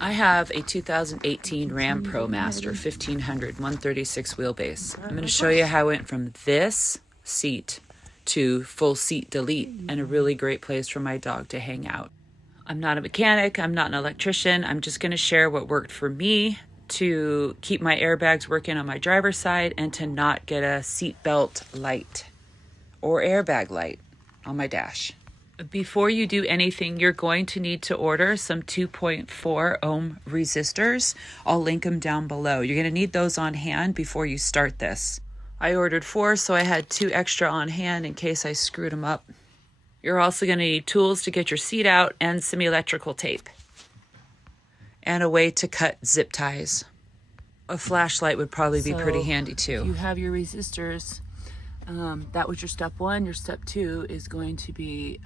I have a 2018 Ram Promaster 1500 136 wheelbase. I'm going to show you how I went from this seat to full seat delete, and a really great place for my dog to hang out. I'm not a mechanic, I'm not an electrician. I'm just going to share what worked for me to keep my airbags working on my driver's side and to not get a seatbelt light or airbag light on my dash. Before you do anything, you're going to need to order some 2.4 ohm resistors. I'll link them down below. You're going to need those on hand before you start this. I ordered 4, so I had 2 extra on hand in case I screwed them up. You're also going to need tools to get your seat out and some electrical tape and a way to cut zip ties. A flashlight would probably be pretty handy too. If you have your resistors, that was your step 1. Your step 2 is going to be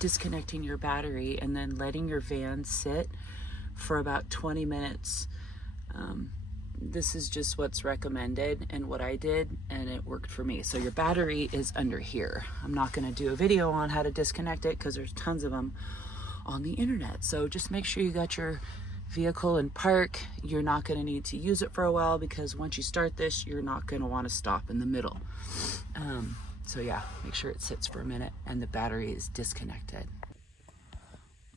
disconnecting your battery and then letting your van sit for about 20 minutes. This is just what's recommended and what I did, and it worked for me. So your battery is under here. I'm not going to do a video on how to disconnect it because there's tons of them on the internet. So just make sure you got your vehicle in park. You're not going to need to use it for a while because once you start this, you're not going to want to stop in the middle. So yeah, make sure it sits for a minute and the battery is disconnected.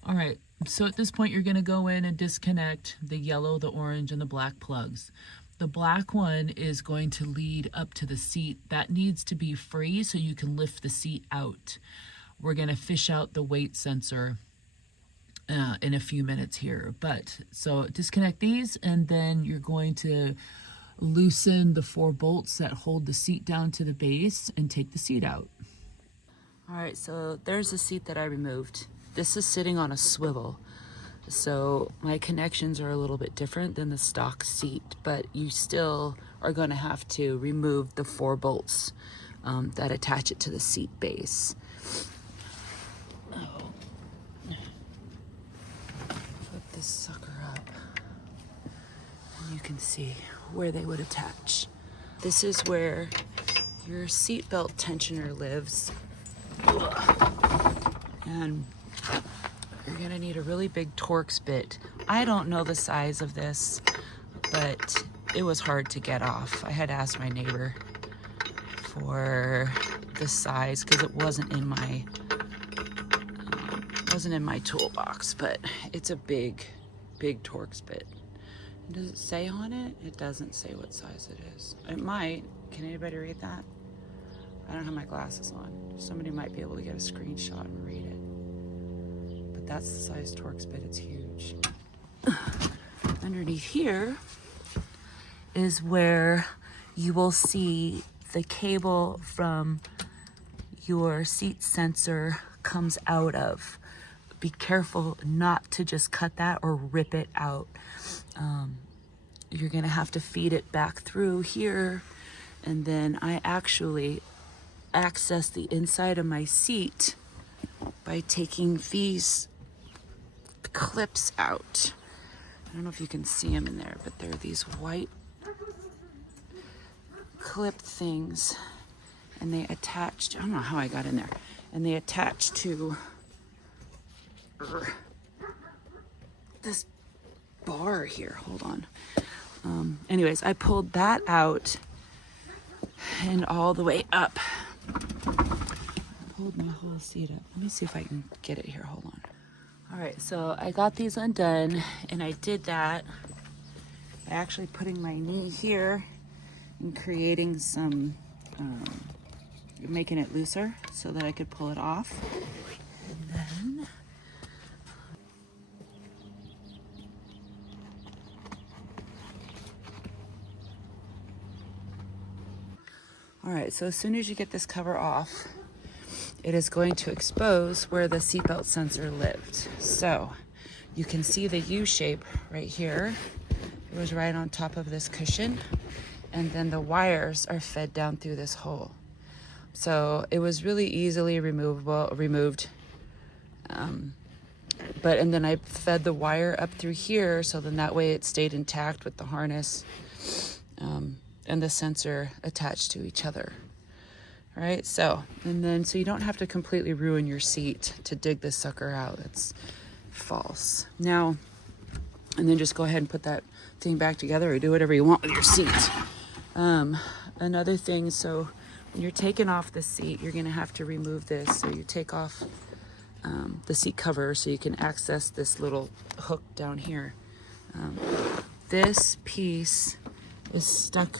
All right, so at this point you're going to go in and disconnect the yellow, the orange, and the black plugs. The black one is going to lead up to the seat. That needs to be free so you can lift the seat out. We're going to fish out the weight sensor in a few minutes here. So disconnect these, and then you're going to loosen the 4 bolts that hold the seat down to the base and take the seat out. All right, so there's the seat that I removed. This is sitting on a swivel, so my connections are a little bit different than the stock seat, but you still are going to have to remove the 4 bolts that attach it to the seat base. Flip this sucker up, and you can see where they would attach. This is where your seatbelt tensioner lives, and you're gonna need a really big Torx bit. I don't know the size of this, but it was hard to get off. I had to ask my neighbor for the size because it wasn't in my toolbox, but it's a big Torx bit. Does it say on it? It doesn't say what size it is. It might. Can anybody read that? I don't have my glasses on. Somebody might be able to get a screenshot and read it. But that's the size Torx bit. It's huge. Underneath here is where you will see the cable from your seat sensor comes out of. Be careful not to just cut that or rip it out. You're gonna have to feed it back through here, and then I actually access the inside of my seat by taking these clips out. I don't know if you can see them in there, but they're these white clip things, and they attach, I don't know how I got in there, and they attach to this bar here. Hold on. Anyways, I pulled that out and all the way up. Hold my whole seat up. Let me see if I can get it here. Hold on. All right, so I got these undone, and I did that by actually putting my knee here and creating some, making it looser so that I could pull it off. And then all right, so as soon as you get this cover off, it is going to expose where the seatbelt sensor lived. So you can see the U shape right here. It was right on top of this cushion, and then the wires are fed down through this hole. So it was really easily removed. And then I fed the wire up through here, so then that way it stayed intact with the harness and the sensor attached to each other. All right, so you don't have to completely ruin your seat to dig this sucker out. It's false. Now, and then just go ahead and put that thing back together or do whatever you want with your seat. Another thing, so when you're taking off the seat, you're gonna have to remove this. So you take off the seat cover so you can access this little hook down here. This piece is stuck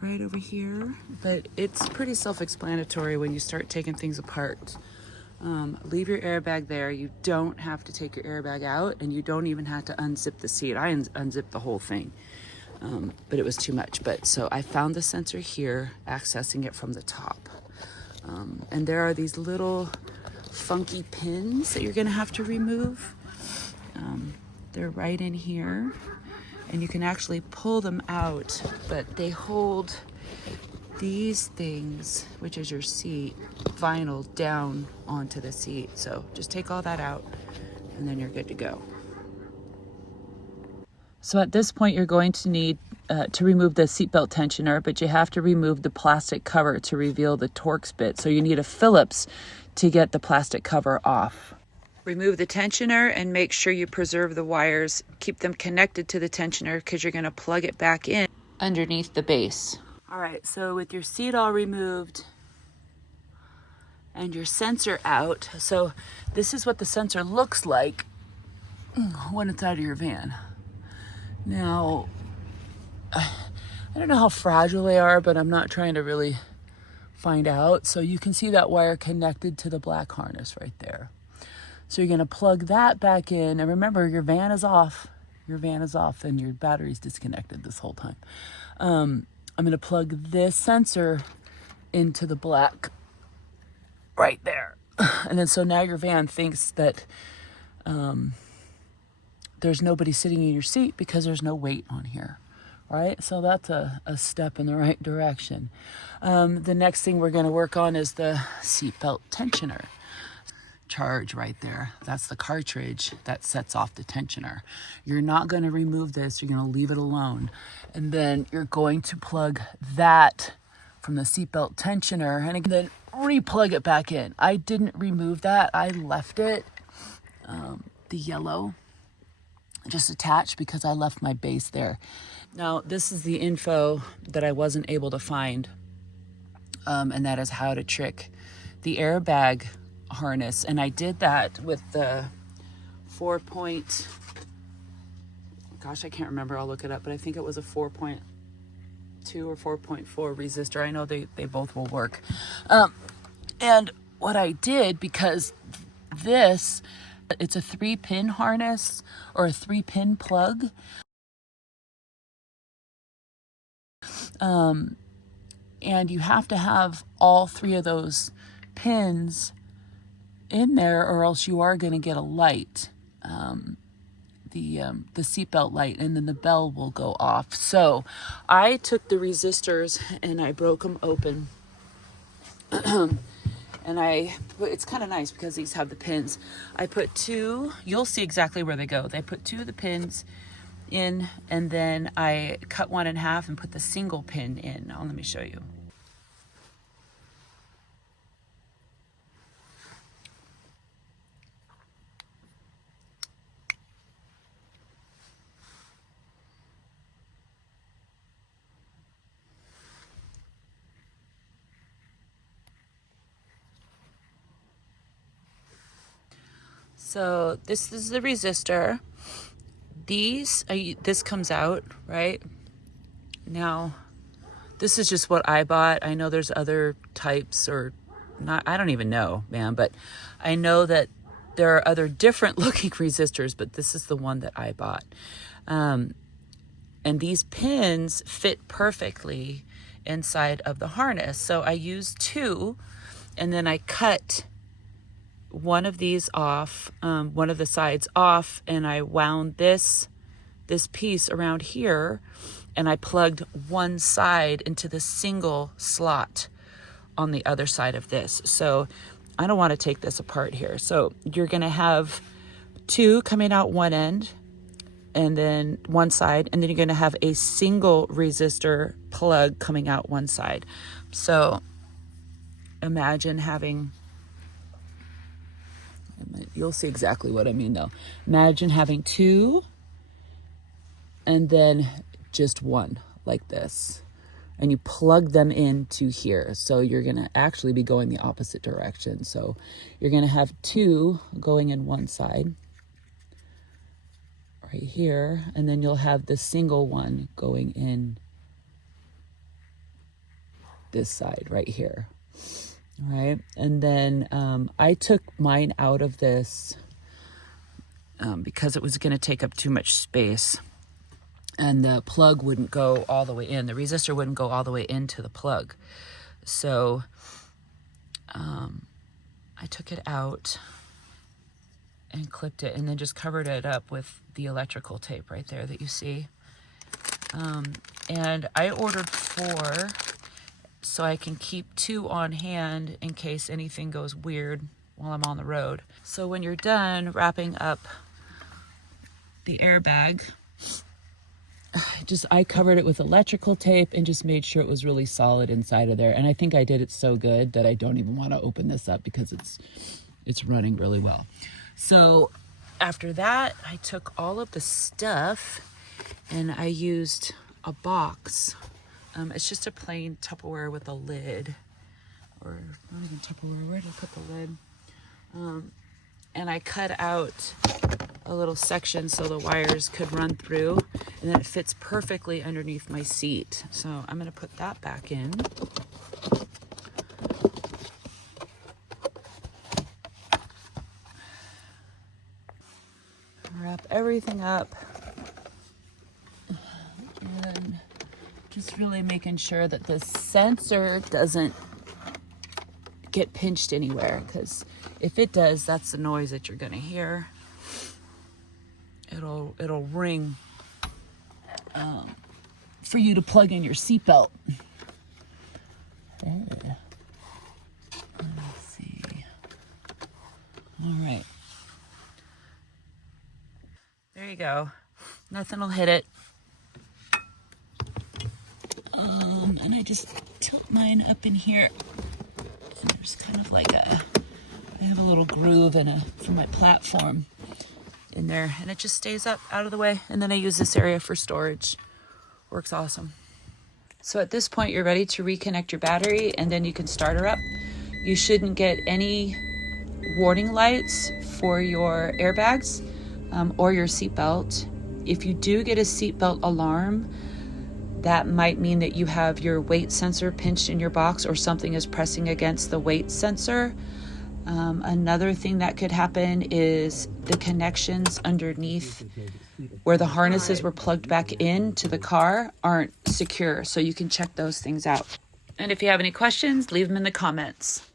right over here, but it's pretty self-explanatory when you start taking things apart. Leave your airbag there. You don't have to take your airbag out, and you don't even have to unzip the seat. I unzipped the whole thing, but it was too much. But so I found the sensor here, accessing it from the top. And there are these little funky pins that you're gonna have to remove. They're right in here, and you can actually pull them out, but they hold these things, which is your seat, vinyl down onto the seat. So just take all that out and then you're good to go. So at this point, you're going to need to remove the seatbelt tensioner, but you have to remove the plastic cover to reveal the Torx bit. So you need a Phillips to get the plastic cover off. Remove the tensioner and make sure you preserve the wires. Keep them connected to the tensioner because you're going to plug it back in underneath the base. All right, so with your seat all removed and your sensor out, so this is what the sensor looks like when it's out of your van. Now, I don't know how fragile they are, but I'm not trying to really find out. So you can see that wire connected to the black harness right there. So you're gonna plug that back in, and remember, your van is off. Your van is off and your battery's disconnected this whole time. I'm gonna plug this sensor into the black right there. And then so now your van thinks that there's nobody sitting in your seat because there's no weight on here, right? So that's a step in the right direction. The next thing we're gonna work on is the seatbelt tensioner. Charge right there. That's the cartridge that sets off the tensioner. You're not going to remove this. You're going to leave it alone. And then you're going to plug that from the seatbelt tensioner and then re-plug it back in. I didn't remove that. I left it, the yellow, just attached because I left my base there. Now, this is the info that I wasn't able to find, and that is how to trick the airbag harness. And I did that with the 4 point, gosh, I can't remember, I'll look it up, but I think it was a 4.2 or 4.4 resistor. I know they both will work. And what I did, because it's a 3-pin harness or a 3-pin plug, and you have to have all 3 of those pins in there, or else you are going to get a light, the seatbelt light, and then the bell will go off. So I took the resistors and I broke them open, and it's kind of nice because these have the pins. I put 2, you'll see exactly where they go. They put 2 of the pins in, and then I cut 1 in half and put the single pin in. Now let me show you. So this is the resistor. This comes out, right? Now, this is just what I bought. I know there's other types, or not, I don't even know, man, but I know that there are other different looking resistors, but this is the one that I bought. And these pins fit perfectly inside of the harness. So I used 2, and then I cut one of these off, one of the sides off, and I wound this piece around here, and I plugged one side into the single slot on the other side of this. So I don't want to take this apart here. So you're going to have 2 coming out one end, and then one side, and then you're going to have a single resistor plug coming out one side. So imagine having, let You'll see exactly what I mean though. Imagine having two and then just one like this. And you plug them into here. So you're gonna actually be going the opposite direction. So you're gonna have two going in one side, right here, and then you'll have the single one going in this side right here. All right, and then I took mine out of this because it was gonna take up too much space. And the plug wouldn't go all the way in. The resistor wouldn't go all the way into the plug. So I took it out and clipped it and then just covered it up with the electrical tape right there that you see. And I ordered 4 so I can keep 2 on hand in case anything goes weird while I'm on the road. So when you're done wrapping up the airbag, I covered it with electrical tape and just made sure it was really solid inside of there. And I think I did it so good that I don't even want to open this up because it's running really well. So after that, I took all of the stuff and I used a box. It's just a plain Tupperware with a lid, or not even Tupperware. Where did I put the lid? And I cut out a little section so the wires could run through, and then it fits perfectly underneath my seat. So I'm going to put that back in. Wrap everything up and just really making sure that the sensor doesn't get pinched anywhere, because if it does, that's the noise that you're going to hear. It'll ring for you to plug in your seatbelt. Let's see. All right. There you go. Nothing will hit it. And I just tilt mine up in here. And there's kind of like I have a little groove for my platform in there, and it just stays up out of the way. And then I use this area for storage. Works awesome. So at this point, you're ready to reconnect your battery, and then you can start her up. You shouldn't get any warning lights for your airbags or your seatbelt. If you do get a seatbelt alarm, that might mean that you have your weight sensor pinched in your box or something is pressing against the weight sensor. Another thing that could happen is the connections underneath where the harnesses were plugged back into the car aren't secure. So you can check those things out. And if you have any questions, leave them in the comments.